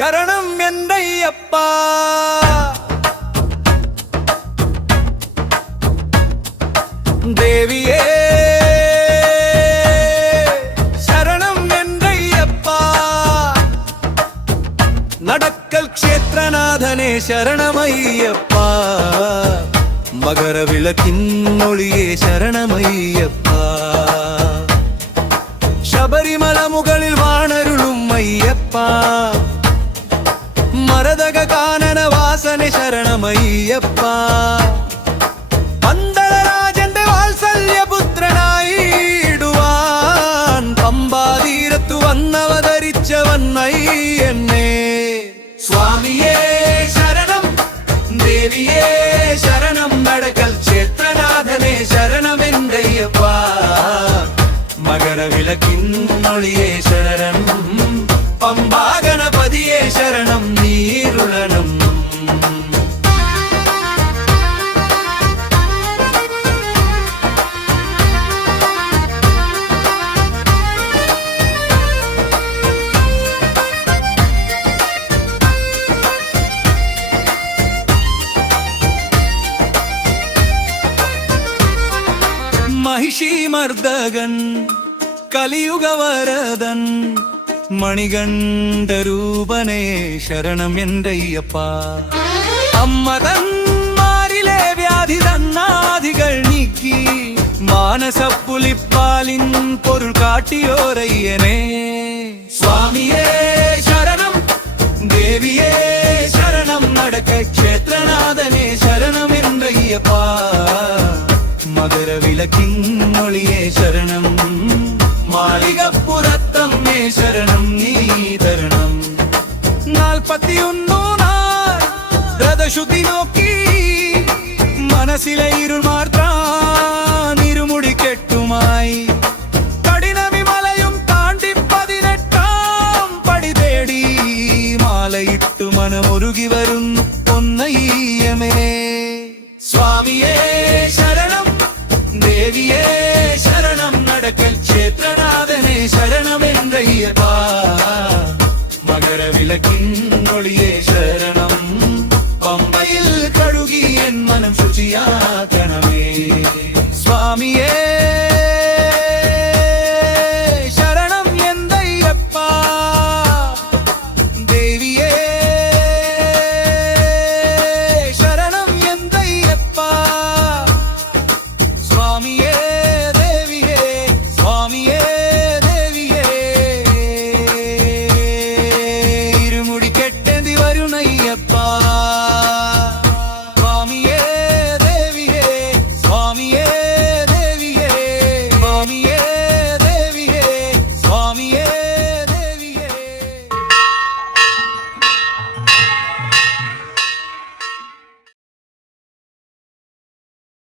ശരണം എന്തയ്യപ്പ. ദേവിയേ ശരണം എന്തയ്യപ്പ. നടക്കൽ ക്ഷേത്രനാഥനെ ശരണമയ്യപ്പ. മകരവിളക്കിന്നൊളിയേ ശരണമയ്യപ്പ. ശബരിമല മുകളിൽ വാണരുളും അയ്യപ്പ. മരതക കാനന വാസനെ ശരണമയ്യപ്പ. പന്തളരാജന്റെ വാത്സല്യപുത്രനായിടുവാൻ പമ്പാതീരത്തു വന്നവതരിച്ചവൻ അയ്യന്നെ. സ്വാമിയേ ശരണം, ദേവിയേ ശരണം, നടക്കൽ ക്ഷേത്രനാഥനെ ശരണമെന്തയ്യപ്പ. മകരവിളക്കിന്നൊളിയേ ശരണം, പമ്പാ ഗണപതിയേ ശരണം, നീരുളനം. മഹിഷീമർദ്ദകൻ കലിയുഗവരദൻ മണികണ്ഠരൂപനേ ശരണം എന്തയ്യപ്പ. അമ്മതന്മാരിലെ വ്യാധി തന്നാദികൾ നീക്കി മാനസപ്പുലിപ്പാലിൻ പൊരുൾ കാട്ടിയോരയ്യനെ. സ്വാമിയേ ശരണം, ദേവിയേ ശരണം, നടക്ക ക്ഷേത്രനാഥനെ ശരണം എന്തയ്യപ്പ. മകരവിളക്കിന്നൊളിയേ ശരണം, മാളികപ്പുറത്തമ്മേ ശരണം, നീ തരണം. 41 നാൾ വ്രതശുദ്ധി നോക്കി മനസ്സിലെ ഇരുൾ മാർത്താൻ ഇരുമുടി കെട്ടുമായി കഠിനവിമലയും താണ്ടി 18 പടി തേടി മാലയിട്ടു മനമൊരുകി വരുന്നു പൊന്നയ്യമേ. സ്വാമിയേ ശരണം, ദേവിയേ ശരണം, നടക്കൽ ക്ഷേത്രനാഥനെ ശരണമെന്തയ്യപ്പ. മകരവിളക്കിന്നൊളിയേ ശരണം, പമ്പയിൽ കഴുകി എൻ മനം ശുചിയാക്കണമേ. സ്വാമിയേ ശരണം എന്തയ്യപ്പ. ദേവിയേ ശരണം എന്തയ്യപ്പ. സ്വാമിയേ ദേവിയേ, സ്വാമിയേ ദേവിയേ. ഇരുമുടി കെട്ടേന്തി വരുന്നയ്യപ്പ.